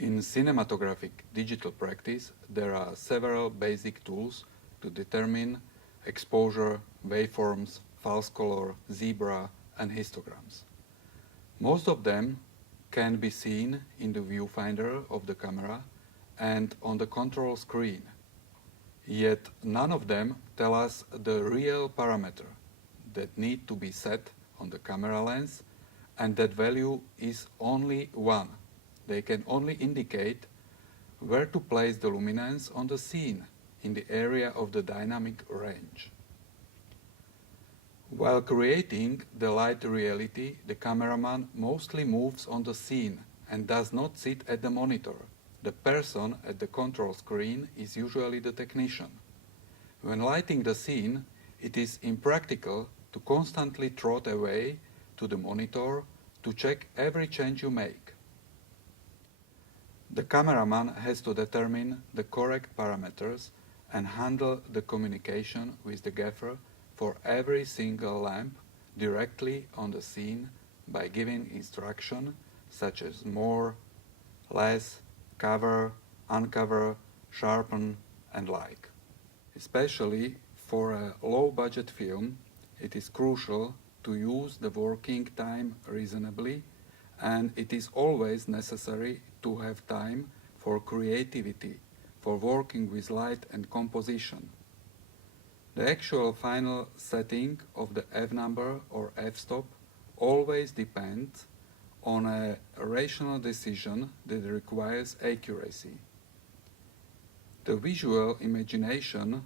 In cinematographic digital practice, there are several basic tools to determine exposure, waveforms, false color, zebra, and histograms. Most of them can be seen in the viewfinder of the camera and on the control screen. Yet none of them tell us the real parameter that need to be set on the camera lens, and that value is only one. They can only indicate where to place the luminance on the scene in the area of the dynamic range. While creating the light reality, the cameraman mostly moves on the scene and does not sit at the monitor. The person at the control screen is usually the technician. When lighting the scene, it is impractical to constantly trot away to the monitor to check every change you make. The cameraman has to determine the correct parameters and handle the communication with the gaffer for every single lamp directly on the scene by giving instruction such as more, less, cover, uncover, sharpen, and like. Especially for a low-budget film, it is crucial to use the working time reasonably, and it is always necessary to have time for creativity, for working with light and composition. The actual final setting of the f-number or f-stop always depends on a rational decision that requires accuracy. The visual imagination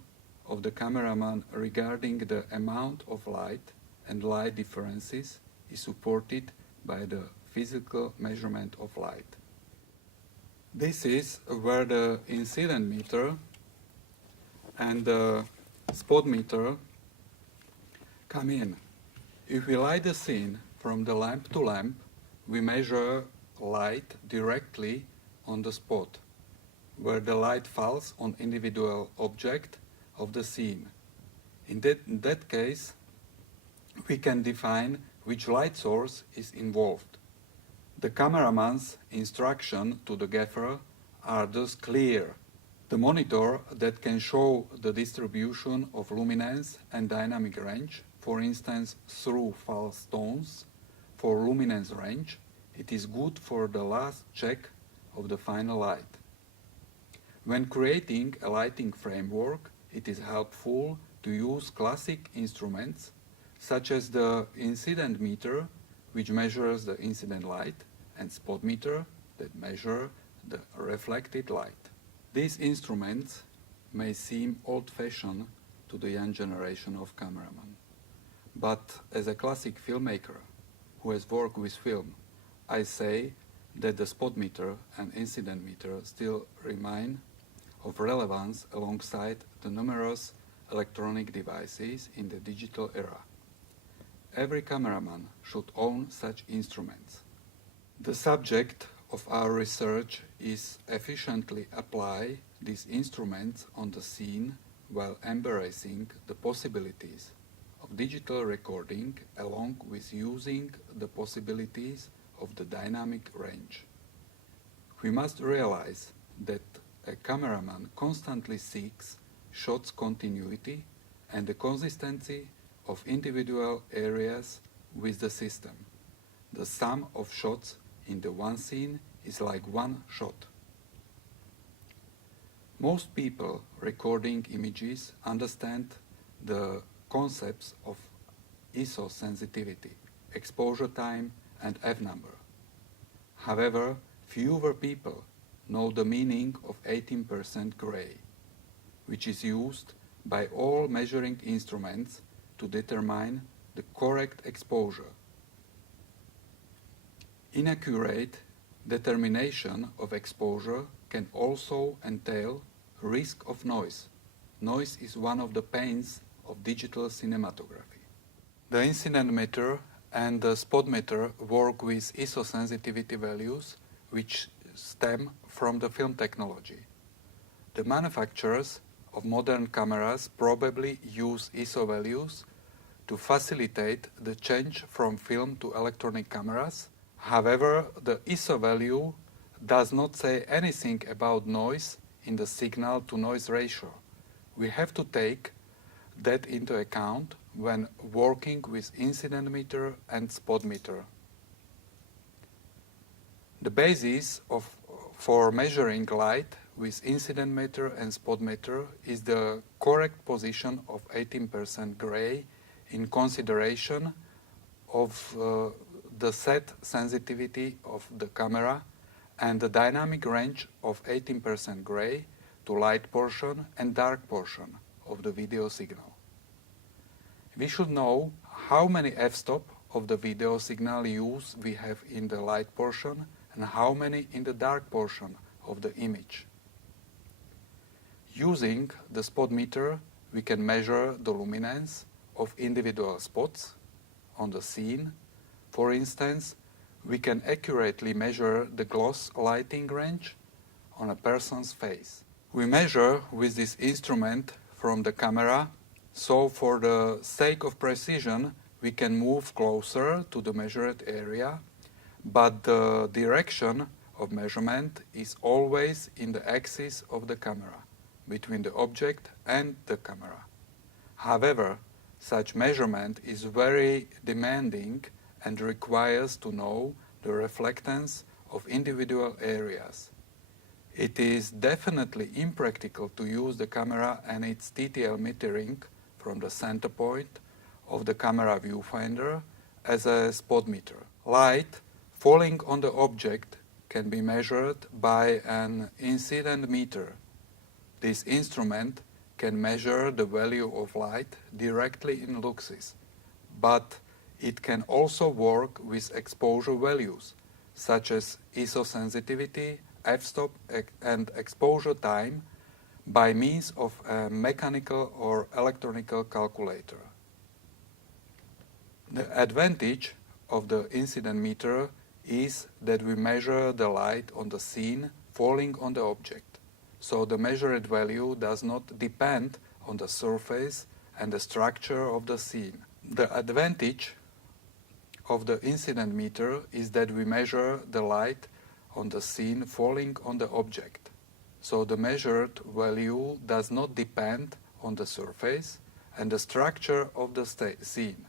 of the cameraman regarding the amount of light and light differences is supported by the physical measurement of light. This is where the incident meter and the spot meter come in. If we light the scene from the lamp to lamp, we measure light directly on the spot, where the light falls on individual object of the scene. In that case, we can define which light source is involved. The cameraman's instruction to the gaffer are thus clear. The monitor that can show the distribution of luminance and dynamic range, for instance through false tones, for luminance range, it is good for the last check of the final light. When creating a lighting framework, it is helpful to use classic instruments such as the incident meter, which measures the incident light, and spot meter that measure the reflected light. These instruments may seem old-fashioned to the young generation of cameramen, but as a classic filmmaker who has worked with film, I say that the spot meter and incident meter still remain of relevance alongside the numerous electronic devices in the digital era. Every cameraman should own such instruments. The subject of our research is efficiently apply these instruments on the scene while embracing the possibilities of digital recording along with using the possibilities of the dynamic range. We must realize that a cameraman constantly seeks shots continuity and the consistency of individual areas with the system. The sum of shots in the one scene is like one shot. Most people recording images understand the concepts of ISO sensitivity, exposure time, and f-number. However, fewer people know the meaning of 18% gray, which is used by all measuring instruments to determine the correct exposure. Inaccurate determination of exposure can also entail risk of noise. Noise is one of the pains of digital cinematography. The incident meter and the spot meter work with ISO sensitivity values which stem from the film technology. The manufacturers of modern cameras probably use ISO values to facilitate the change from film to electronic cameras. However, the ISO value does not say anything about noise in the signal-to-noise ratio. We have to take that into account when working with incident meter and spot meter. The basis for measuring light with incident meter and spot meter is the correct position of 18% gray in consideration of the set sensitivity of the camera and the dynamic range of 18% gray to light portion and dark portion of the video signal. We should know how many f-stop of the video signal use we have in the light portion and how many in the dark portion of the image. Using the spot meter, we can measure the luminance of individual spots on the scene. For instance, we can accurately measure the gloss lighting range on a person's face. We measure with this instrument from the camera, so for the sake of precision, we can move closer to the measured area, but the direction of measurement is always in the axis of the camera, between the object and the camera. However, such measurement is very demanding and requires to know the reflectance of individual areas. It is definitely impractical to use the camera and its TTL metering from the center point of the camera viewfinder as a spot meter. Light falling on the object can be measured by an incident meter. This instrument can measure the value of light directly in luxes, but it can also work with exposure values, such as ISO sensitivity, f-stop and exposure time by means of a mechanical or electronic calculator. The advantage of the incident meter is that we measure the light on the scene falling on the object, so the measured value does not depend on the surface and the structure of the scene. The advantage of the incident meter is that we measure the light on the scene falling on the object, so the measured value does not depend on the surface and the structure of the scene.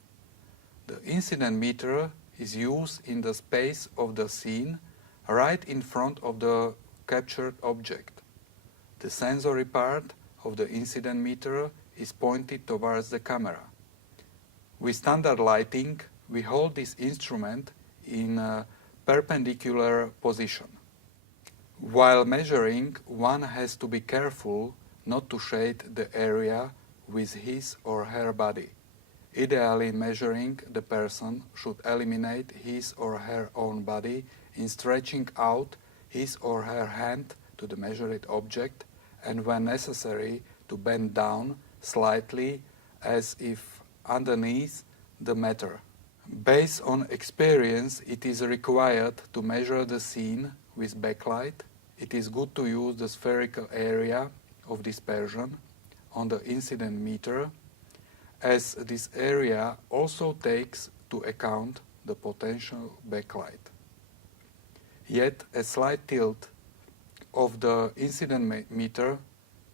The incident meter is used in the space of the scene right in front of the captured object. The sensory part of the incident meter is pointed towards the camera. With standard lighting, we hold this instrument in a perpendicular position. While measuring, one has to be careful not to shade the area with his or her body. Ideally, measuring the person should eliminate his or her own body in stretching out his or her hand to the measured object and, when necessary, to bend down slightly as if underneath the matter. Based on experience, it is required to measure the scene with backlight. It is good to use the spherical area of dispersion on the incident meter, as this area also takes to account the potential backlight. Yet a slight tilt of the incident meter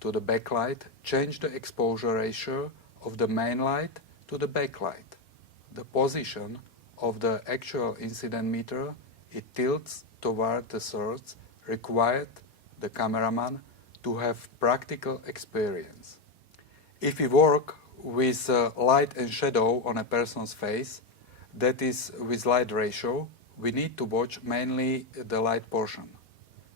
to the backlight changes the exposure ratio of the main light to the backlight. The position of the actual incident meter, it tilts toward the source, required the cameraman to have practical experience. If we work with light and shadow on a person's face, that is with light ratio, we need to watch mainly the light portion.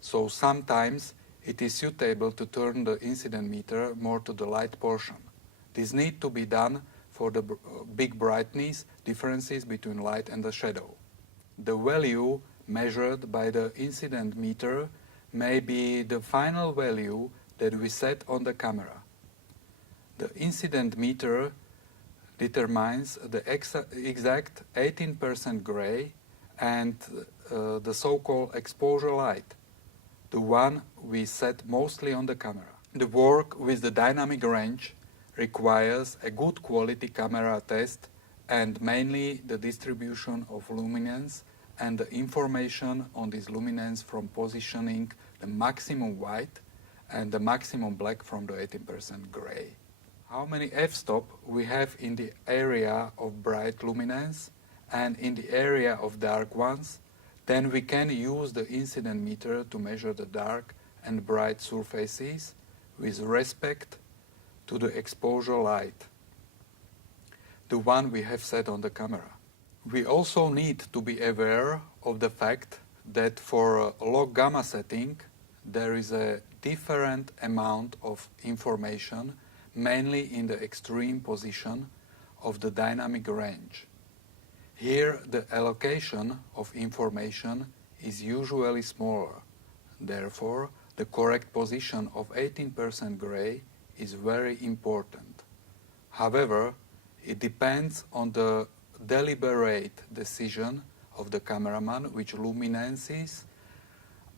So sometimes it is suitable to turn the incident meter more to the light portion. This needs to be done for the big brightness differences between light and the shadow. The value measured by the incident meter may be the final value that we set on the camera. The incident meter determines the exact 18% gray and the so-called exposure light, the one we set mostly on the camera. The work with the dynamic range requires a good quality camera test and mainly the distribution of luminance and the information on this luminance from positioning the maximum white and the maximum black from the 18% gray. How many f-stop we have in the area of bright luminance and in the area of dark ones, then we can use the incident meter to measure the dark and bright surfaces with respect to the exposure light, the one we have set on the camera. We also need to be aware of the fact that for a log gamma setting there is a different amount of information, mainly in the extreme position of the dynamic range. Here the allocation of information is usually smaller. Therefore, the correct position of 18% gray is very important. However, it depends on the deliberate decision of the cameraman which luminances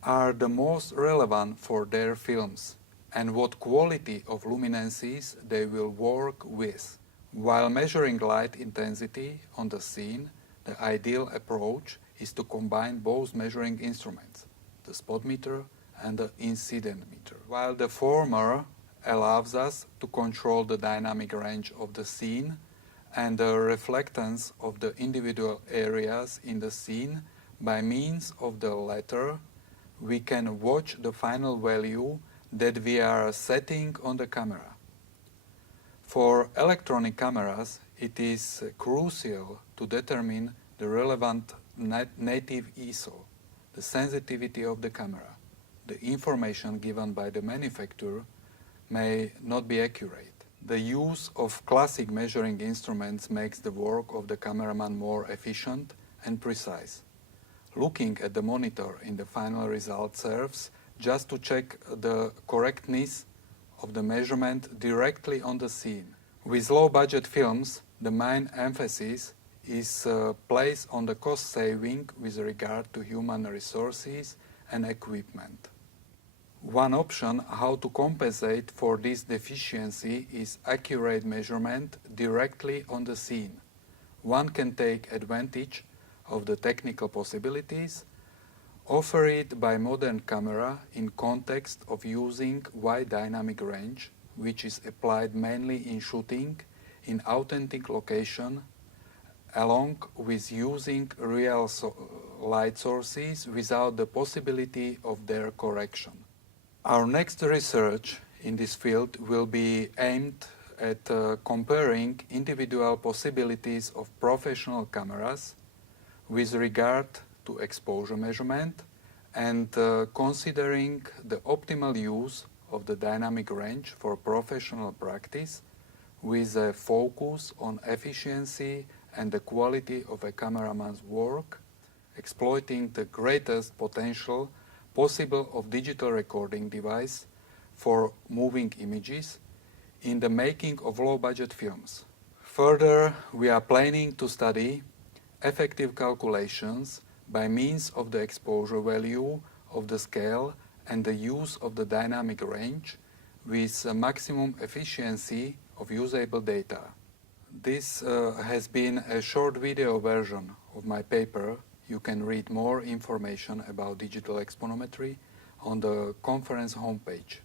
are the most relevant for their films and what quality of luminances they will work with. While measuring light intensity on the scene, the ideal approach is to combine both measuring instruments, the spot meter and the incident meter. While the former allows us to control the dynamic range of the scene and the reflectance of the individual areas in the scene, by means of the latter, we can watch the final value that we are setting on the camera. For electronic cameras, it is crucial to determine the relevant native ISO, the sensitivity of the camera. The information given by the manufacturer may not be accurate. The use of classic measuring instruments makes the work of the cameraman more efficient and precise. Looking at the monitor in the final result serves just to check the correctness of the measurement directly on the scene. With low-budget films, the main emphasis is placed on the cost saving with regard to human resources and equipment. One option how to compensate for this deficiency is accurate measurement directly on the scene. One can take advantage of the technical possibilities offered by modern camera in context of using wide dynamic range, which is applied mainly in shooting in authentic location, along with using real light sources without the possibility of their correction. Our next research in this field will be aimed at comparing individual possibilities of professional cameras with regard to exposure measurement and considering the optimal use of the dynamic range for professional practice with a focus on efficiency and the quality of a cameraman's work, exploiting the greatest potential possible of digital recording device for moving images in the making of low-budget films. Further, we are planning to study effective calculations by means of the exposure value of the scale and the use of the dynamic range with a maximum efficiency of usable data. This has been a short video version of my paper. You can read more information about digital exponometry on the conference homepage.